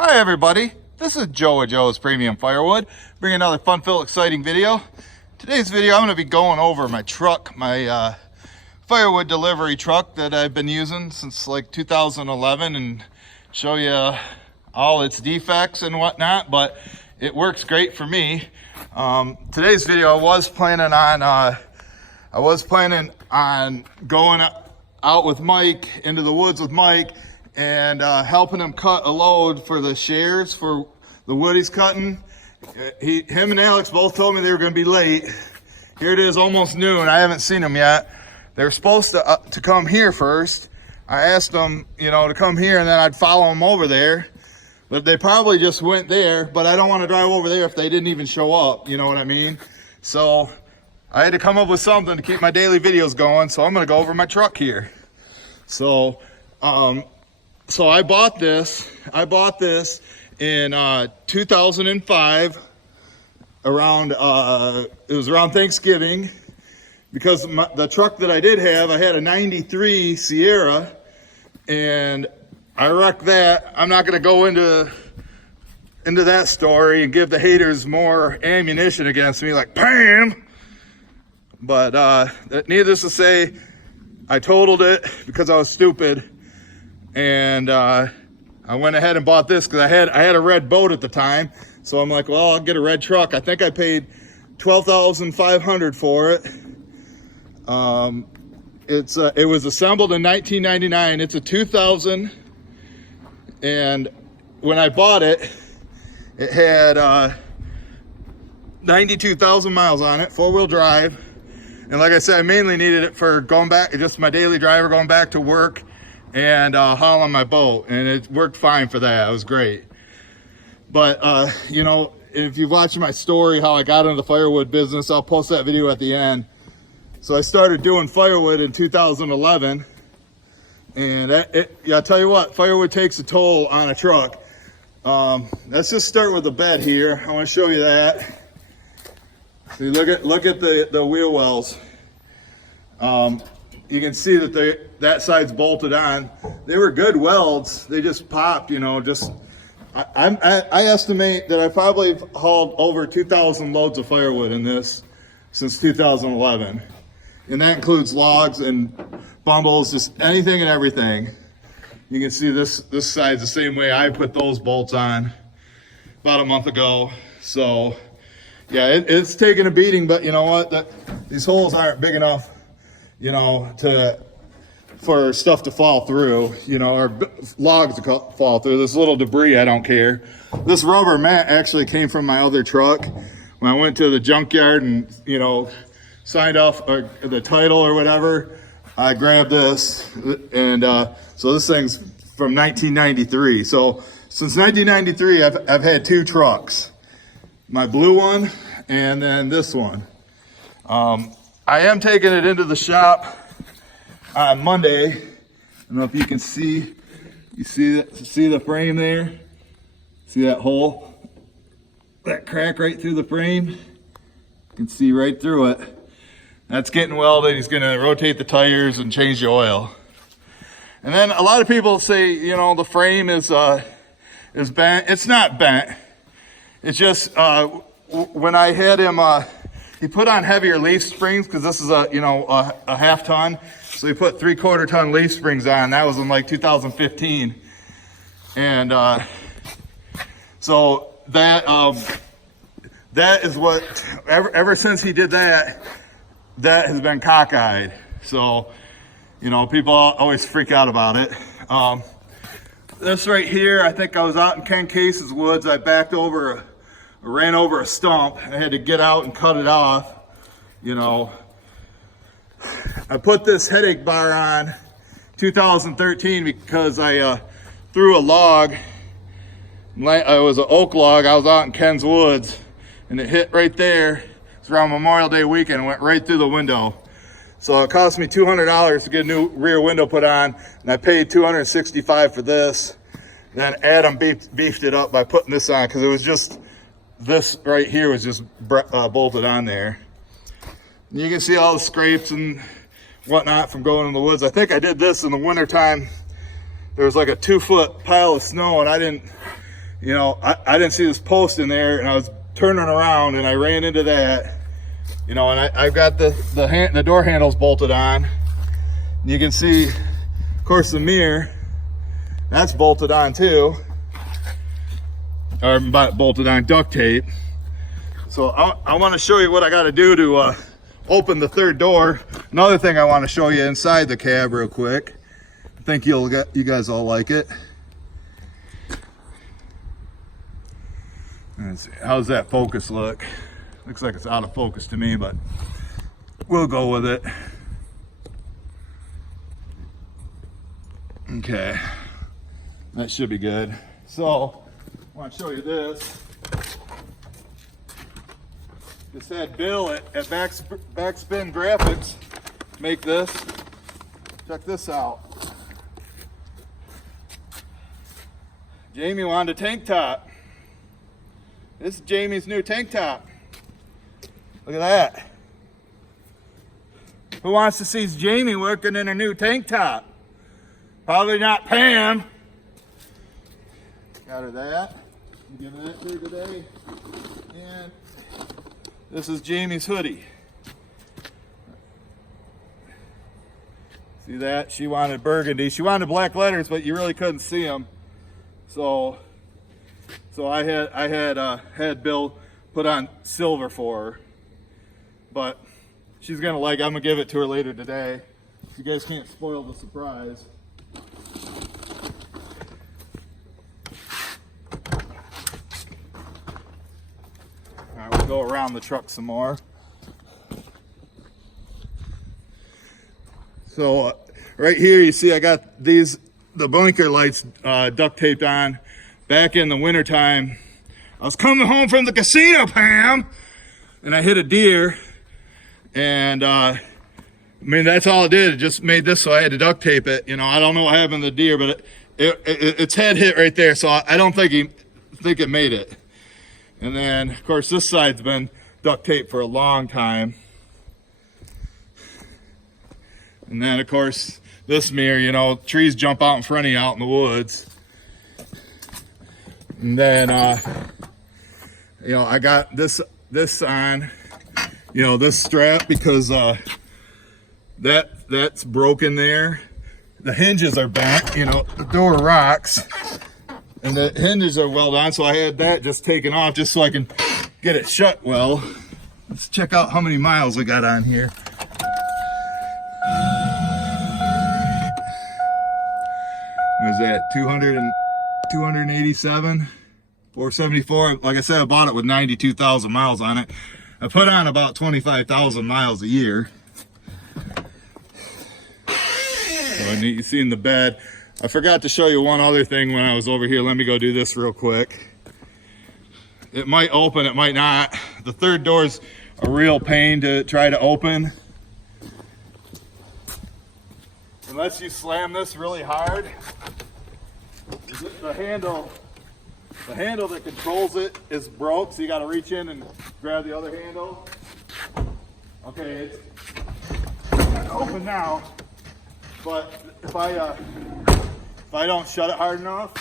Hi everybody, this is Joe at Joe's Premium Firewood, bringing another fun-filled, exciting video. Today's video I'm going to be going over my truck, my firewood delivery truck that I've been using since like 2011 and show you all its defects and whatnot, but it works great for me. Today's video I was planning on going out with Mike, into the woods with Mike, and helping him cut a load for the shares for the wood he's cutting. Him and Alex both told me they were going to be late. Here it is, almost noon. I haven't seen them yet. They were supposed to come here first. I asked them, to come here, and then I'd follow them over there. But they probably just went there. But I don't want to drive over there if they didn't even show up. You know what I mean? So I had to come up with something to keep my daily videos going. So I'm going to go over my truck here. So I bought this. In 2005, around it was around Thanksgiving, because the truck that I did have, I had a 93 Sierra, and I wrecked that. I'm not going to go into that story and give the haters more ammunition against me, like bam. But needless to say, I totaled it because I was stupid. And I went ahead and bought this because I had a red boat at the time. So I'm like, well, I'll get a red truck. I think I paid $12,500 for it. It was assembled in 1999. It's a 2000. And when I bought it, it had 92,000 miles on it, 4-wheel drive. And like I said, I mainly needed it for going back, just my daily driver, going back to work and hauling my boat, and it worked fine for that. It was great. But if you've watched my story how I got into the firewood business, I'll post that video at the end. So I started doing firewood in 2011, and I'll tell you what, firewood takes a toll on a truck. Let's just start with the bed here. I want to show you that. See, look at the wheel wells. You can see that that side's bolted on. They were good welds. They just popped, I estimate that I probably hauled over 2,000 loads of firewood in this since 2011. And that includes logs and bundles, just anything and everything. You can see this side's the same way I put those bolts on about a month ago. So yeah, it's taking a beating, but you know what? These holes aren't big enough, for stuff to fall through, or logs to fall through. This little debris, I don't care. This rubber mat actually came from my other truck. When I went to the junkyard and, signed off the title or whatever, I grabbed this. And so this thing's from 1993. So since 1993, I've had two trucks. My blue one and then this one. I am taking it into the shop on Monday. I don't know if you can see. You see the frame there? See that hole? That crack right through the frame? You can see right through it. That's getting welded. He's going to rotate the tires and change the oil. And then a lot of people say, the frame is bent. It's not bent. It's just when I had him, he put on heavier leaf springs because this is a half ton. So he put 3/4 ton leaf springs on. That was in like 2015. And so that is what, ever since he did that has been cockeyed. So, people always freak out about it. This right here, I think I was out in Ken Case's woods. I ran over a stump. I had to get out and cut it off. I put this headache bar on 2013 because I threw a log. It was an oak log. I was out in Ken's woods, and it hit right there. It's around Memorial Day weekend. Went right through the window. So it cost me $200 to get a new rear window put on, and I paid $265 for this. Then Adam beefed it up by putting this on because it was just this right here was just bolted on there. And you can see all the scrapes and whatnot from going in the woods. I think I did this in the wintertime. There was like a 2-foot pile of snow, and I didn't you know, I didn't see this post in there, and I was turning around and I ran into that, you know, and I've got the door handles bolted on. You can see, of course, the mirror, that's bolted on too, or bolted on duct tape. So I want to show you what I got to do to open the third door. Another thing I want to show you inside the cab real quick. I think you guys all like it. Let's see, how's that focus look? Looks like it's out of focus to me, but we'll go with it. Okay, that should be good. So I want to show you this. Just had Bill at Backspin Graphics make this. Check this out. Jamie wanted a tank top. This is Jamie's new tank top. Look at that. Who wants to see Jamie working in a new tank top? Probably not Pam. Got her that. I'm giving that to her today. And this is Jamie's hoodie. See that? She wanted burgundy. She wanted black letters, but you really couldn't see them. So I had Bill put on silver for her. But she's gonna like it. I'm gonna give it to her later today. You guys can't spoil the surprise. Alright, we'll go around the truck some more. So right here you see I got the blinker lights duct taped on. Back in the wintertime, I was coming home from the casino, Pam, and I hit a deer. And I mean, that's all it did. It just made this, so I had to duct tape it. You know, I don't know what happened to the deer, but its head hit right there, so I don't think it made it. And then, of course, this side's been duct taped for a long time. And then, of course, this mirror, you know, trees jump out in front of you out in the woods. And then, you know, I got this on, you know, this strap, because that's broken there. The hinges are bent, you know, the door rocks, and the hinges are welded on, so I had that just taken off just so I can get it shut well. Let's check out how many miles we got on here. What is that, 287, 474. Like I said, I bought it with 92,000 miles on it. I put on about 25,000 miles a year. So you see in the bed. I forgot to show you one other thing when I was over here. Let me go do this real quick. It might open, it might not. The third door's a real pain to try to open. Unless you slam this really hard. The handle that controls it is broke, so you got to reach in and grab the other handle. Okay, it's open now, but if I don't shut it hard enough,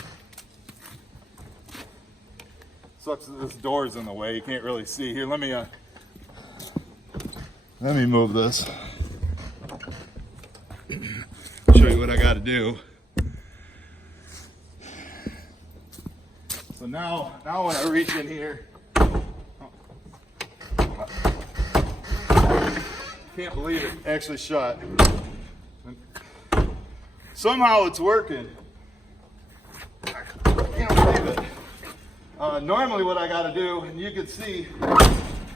sucks that this door's in the way. You can't really see here. Let me move this. Show you what I got to do. So now when I reach in here, can't believe it actually shut. Somehow it's working. I can't believe it. Normally what I got to do, and you can see,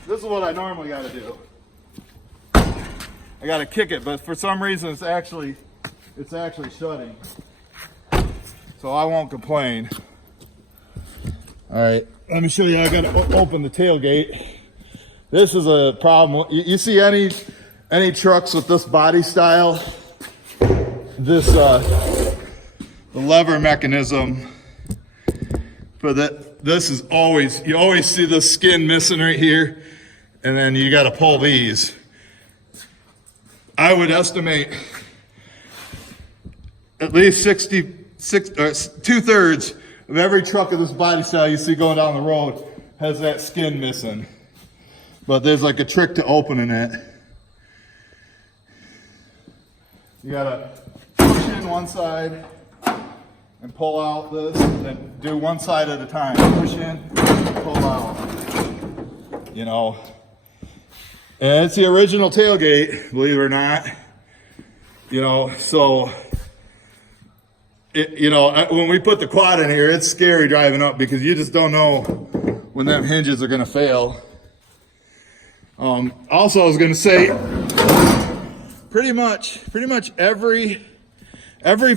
this is what I normally got to do. I got to kick it, but for some reason it's actually shutting. So I won't complain. All right, let me show you how I got to open the tailgate. This is a problem. You see any trucks with this body style? This the lever mechanism for that. This is always, you always see the skin missing right here, and then you got to pull these. I would estimate at least 2/3 of every truck of this body style you see going down the road has that skin missing. But there's like a trick to opening it. You gotta push in one side and pull out this, and do one side at a time. Push in, pull out. You know, and it's the original tailgate, believe it or not. You know, so you know, when we put the quad in here, it's scary driving up because you just don't know when them hinges are gonna fail. Also, I was gonna say, pretty much every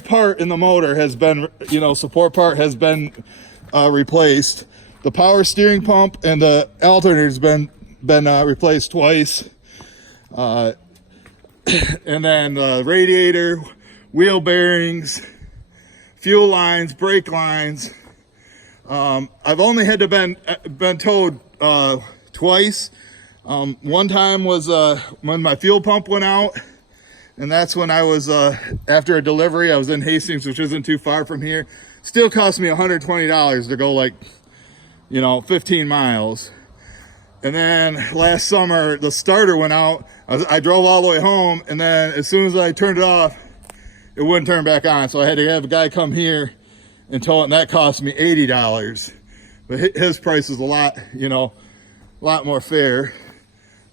part in the motor has been, you know, support part has been replaced. The power steering pump and the alternator's been replaced twice. And then the radiator, wheel bearings, fuel lines, brake lines. I've only had to been towed twice. One time was when my fuel pump went out, and that's when I was after a delivery. I was in Hastings, which isn't too far from here. Still cost me $120 to go like, you know, 15 miles. And then last summer the starter went out. I drove all the way home, and then as soon as I turned it off, it wouldn't turn back on. So I had to have a guy come here and tow it, and that cost me $80. But his price is a lot, you know, a lot more fair.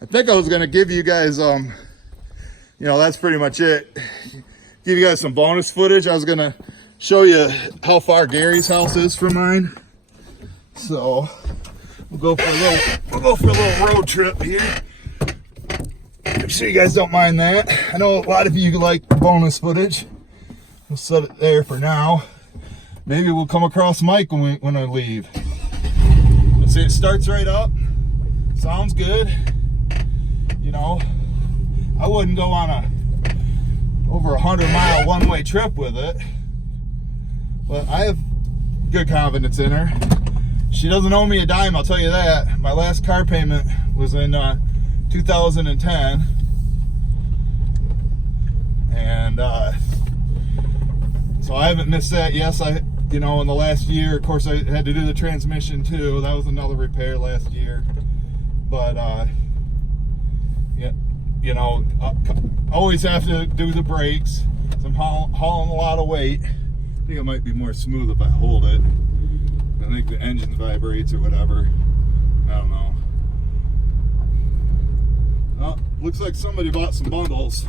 I think I was gonna give you guys, you know, that's pretty much it. Give you guys some bonus footage. I was gonna show you how far Gary's house is from mine. So we'll go for a little road trip here. Make sure you guys don't mind that. I know a lot of you like bonus footage. We'll set it there for now. Maybe we'll come across Mike when I leave. Let's see, it starts right up. Sounds good. You know, I wouldn't go on over 100-mile one-way trip with it, but I have good confidence in her. She doesn't owe me a dime, I'll tell you that. My last car payment was in 2010, and so I haven't missed that. Yes, you know, in the last year, of course, I had to do the transmission too. That was another repair last year, but yeah, you know, always have to do the brakes. So I'm hauling a lot of weight. I think it might be more smooth if I hold it. I think the engine vibrates or whatever. I don't know. Well, looks like somebody bought some bundles,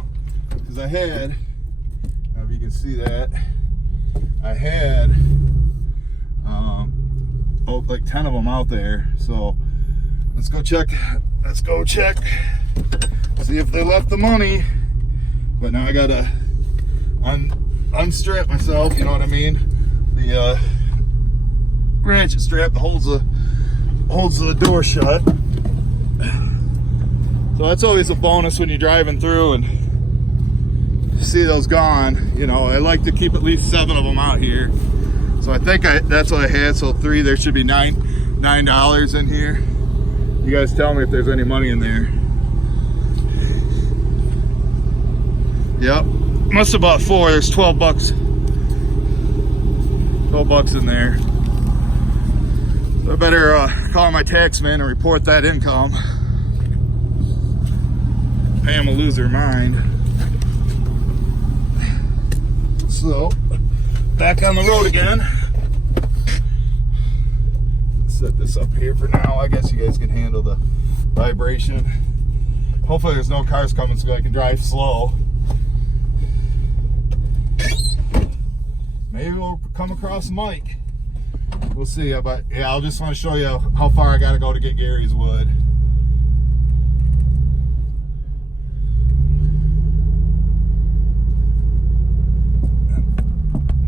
because I had, I don't know if you can see that, I had like 10 of them out there. So let's go check, see if they left the money. But now I gotta unstrap myself, you know what I mean? The ratchet strap that holds the door shut. So that's always a bonus when you're driving through and see those gone. You know, I like to keep at least 7 of them out here. So I think that's what I had. So 3, there should be $9 in here. You guys tell me if there's any money in there. Yep, must have bought 4. There's 12 bucks. 12 bucks in there. So I better call my tax man and report that income. Pay him to lose their mind. So, back on the road again. Set this up here for now. I guess you guys can handle the vibration. Hopefully there's no cars coming so I can drive slow. Maybe we'll come across Mike. We'll see. But yeah, I'll just want to show you how far I got to go to get Gary's wood.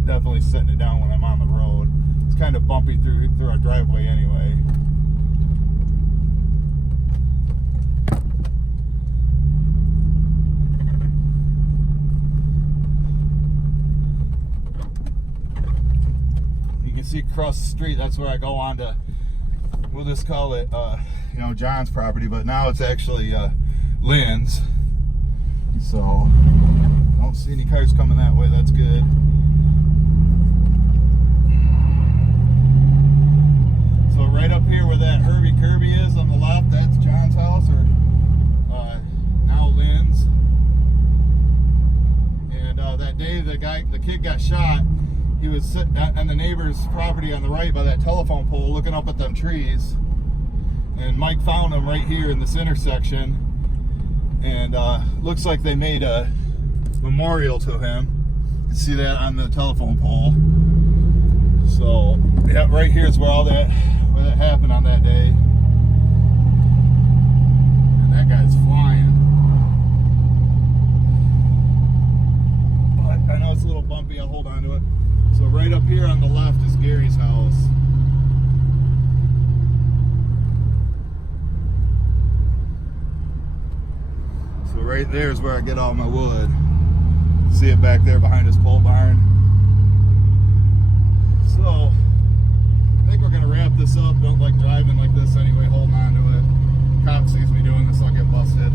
Definitely setting it down when I'm on the road. It's kind of bumpy through our driveway anyway. You can see across the street, that's where I go on to, we'll just call it, you know, John's property, but now it's actually Lynn's. So, I don't see any cars coming that way. That's good. kid got shot, he was sitting on the neighbor's property on the right by that telephone pole looking up at them trees. And Mike found him right here in this intersection. And looks like they made a memorial to him. You can see that on the telephone pole. So, yeah, right here is where that happened on that day. And that guy's flying. But I know it's a little bumpy, I'll hold on to it. So right up here on the left is Gary's house. So right there is where I get all my wood. See it back there behind his pole barn. So, I think we're going to wrap this up. Don't like driving like this anyway, holding on to it. Cop sees me doing this, I'll get busted.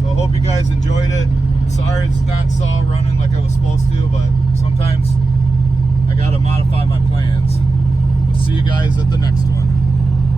So I hope you guys enjoyed it. Sorry it's not saw running like I was supposed to, but sometimes I got to modify my plans. We'll see you guys at the next one.